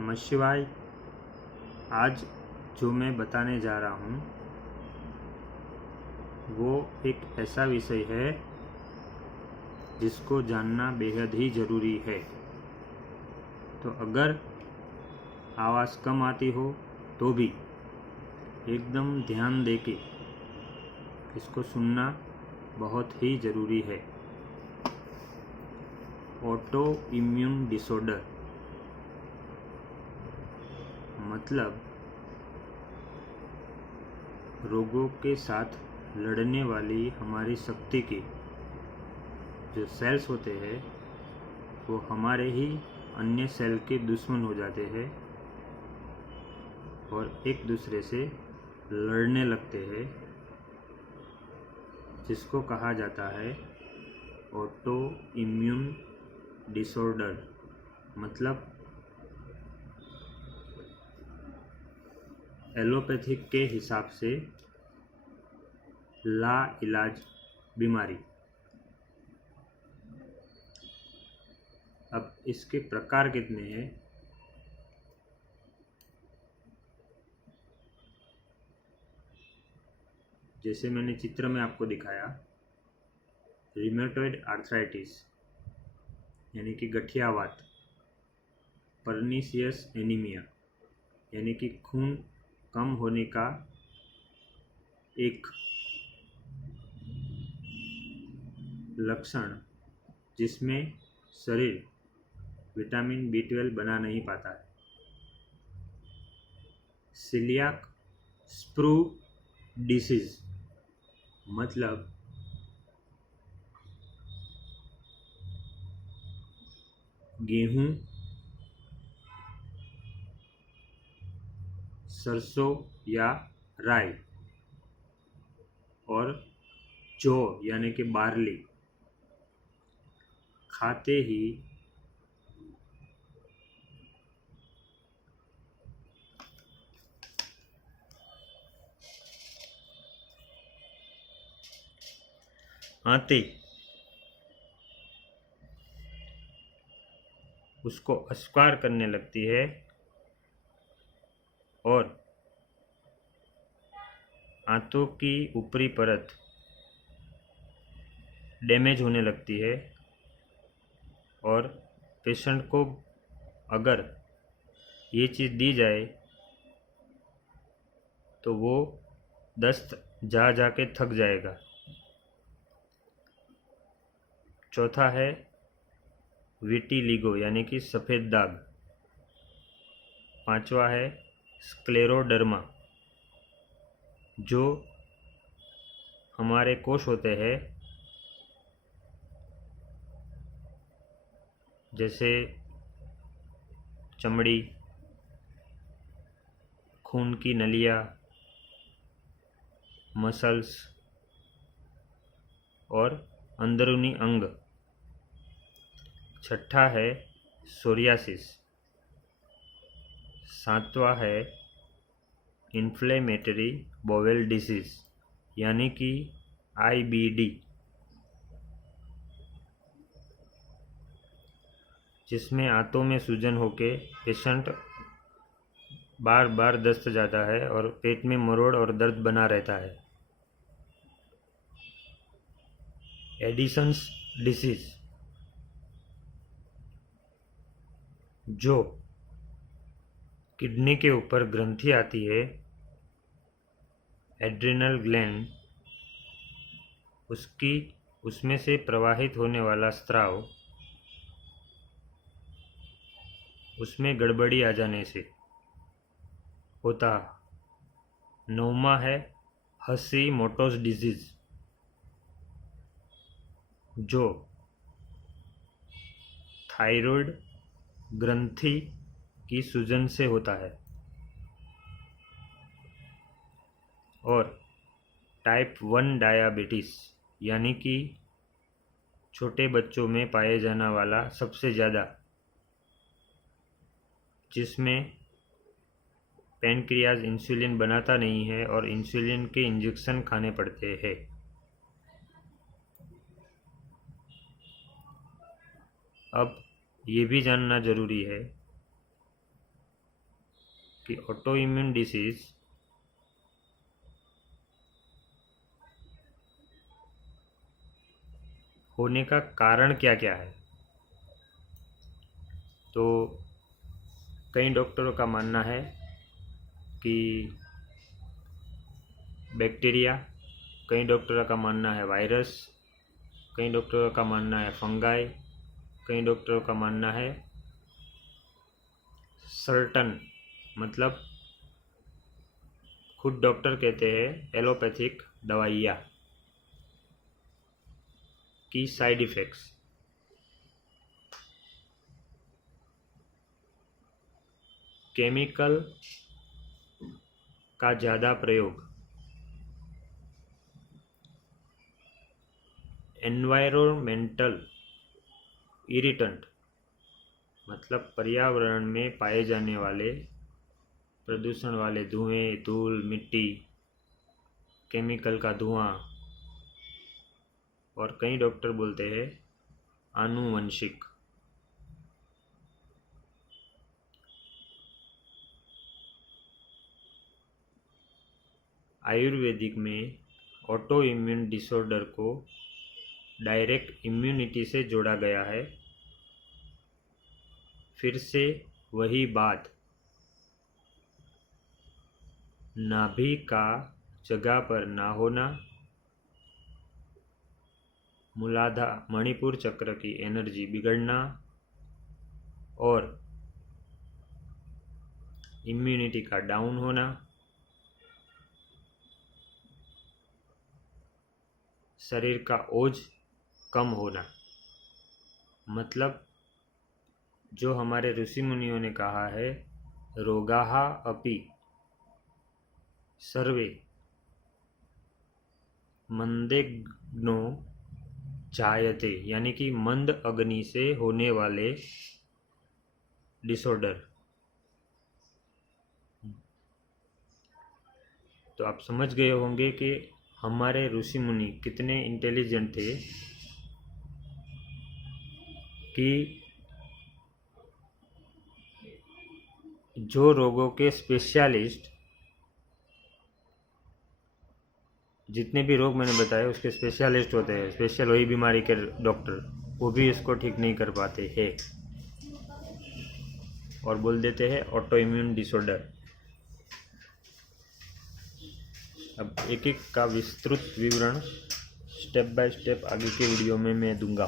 नमः शिवाय। आज जो मैं बताने जा रहा हूँ वो एक ऐसा विषय है जिसको जानना बेहद ही ज़रूरी है। तो अगर आवाज़ कम आती हो तो भी एकदम ध्यान देके इसको सुनना बहुत ही ज़रूरी है। ऑटो इम्यून डिसऑर्डर मतलब रोगों के साथ लड़ने वाली हमारी शक्ति के जो सेल्स होते हैं वो हमारे ही अन्य सेल के दुश्मन हो जाते हैं और एक दूसरे से लड़ने लगते हैं, जिसको कहा जाता है ऑटो इम्यून डिसऑर्डर। मतलब एलोपैथिक के हिसाब से ला इलाज बीमारी। अब इसके प्रकार कितने हैं? जैसे मैंने चित्र में आपको दिखाया, रिमेटॉइड आर्थराइटिस यानी कि गठियावात, परनीसियस एनीमिया यानी कि खून कम होने का एक लक्षण जिसमें शरीर विटामिन B12 बना नहीं पाता है। सीलियाक स्प्रू डिसीज मतलब गेहूं, सरसों या राई और जौ यानी कि बार्ली खाते ही आते उसको अस्वीकार करने लगती है और आंतों की ऊपरी परत डैमेज होने लगती है और पेशेंट को अगर ये चीज़ दी जाए तो वो दस्त जा के थक जाएगा। चौथा है विटिलिगो यानी कि सफ़ेद दाग। पांचवा है स्क्लेरोडर्मा, जो हमारे कोष होते हैं जैसे चमड़ी, खून की नलियाँ, मसल्स और अंदरूनी अंग। छठा है सोरियासिस। सातवां है इन्फ्लेमेटरी बोवेल डिसीज़ यानी कि IBD, जिसमें आंतों में सूजन होके पेशेंट बार बार दस्त जाता है और पेट में मरोड़ और दर्द बना रहता है। एडिसन्स डिसीज, जो किडनी के ऊपर ग्रंथि आती है, एड्रिनल ग्लैंड, उसमें से प्रवाहित होने वाला स्राव उसमें गड़बड़ी आ जाने से होता। नौमा है हशीमोटोस डिजीज, जो थायराइड ग्रंथि की सूजन से होता है। और टाइप 1 डायबिटीज़ यानी कि छोटे बच्चों में पाए जाने वाला सबसे ज़्यादा, जिसमें पैनक्रियाज इंसुलिन बनाता नहीं है और इंसुलिन के इंजेक्शन खाने पड़ते हैं। अब ये भी जानना ज़रूरी है कि ऑटो इम्यून डिसीज होने का कारण क्या क्या है। तो कई डॉक्टरों का मानना है कि बैक्टीरिया, कई डॉक्टरों का मानना है वायरस, कई डॉक्टरों का मानना है फंगाई, कई डॉक्टरों का मानना है सर्टन, मतलब खुद डॉक्टर कहते हैं एलोपैथिक दवाइयाँ की साइड इफ़ेक्ट्स। केमिकल का ज़्यादा प्रयोग, एनवायरमेंटल इरिटेंट, मतलब पर्यावरण में पाए जाने वाले प्रदूषण वाले धुएं, धूल, मिट्टी, केमिकल का धुआं, और कई डॉक्टर बोलते हैं आनुवंशिक। आयुर्वेदिक में ऑटो इम्यून डिसऑर्डर को डायरेक्ट इम्यूनिटी से जोड़ा गया है। फिर से वही बात, नाभि का जगह पर ना होना, मूलाधार मणिपुर चक्र की एनर्जी बिगड़ना और इम्यूनिटी का डाउन होना, शरीर का ओज कम होना, मतलब जो हमारे ऋषि मुनियों ने कहा है रोगाः अपि सर्वे मंदेग्नो जायते, यानी कि मंद अग्नि से होने वाले डिसऑर्डर। तो आप समझ गए होंगे कि हमारे ऋषि मुनि कितने इंटेलिजेंट थे कि जो रोगों के स्पेशलिस्ट, जितने भी रोग मैंने बताए उसके स्पेशलिस्ट होते हैं, स्पेशल वही बीमारी के डॉक्टर, वो भी इसको ठीक नहीं कर पाते हैं और बोल देते हैं ऑटो इम्यून डिसऑर्डर। अब एक एक का विस्तृत विवरण स्टेप बाय स्टेप आगे के वीडियो में मैं दूंगा।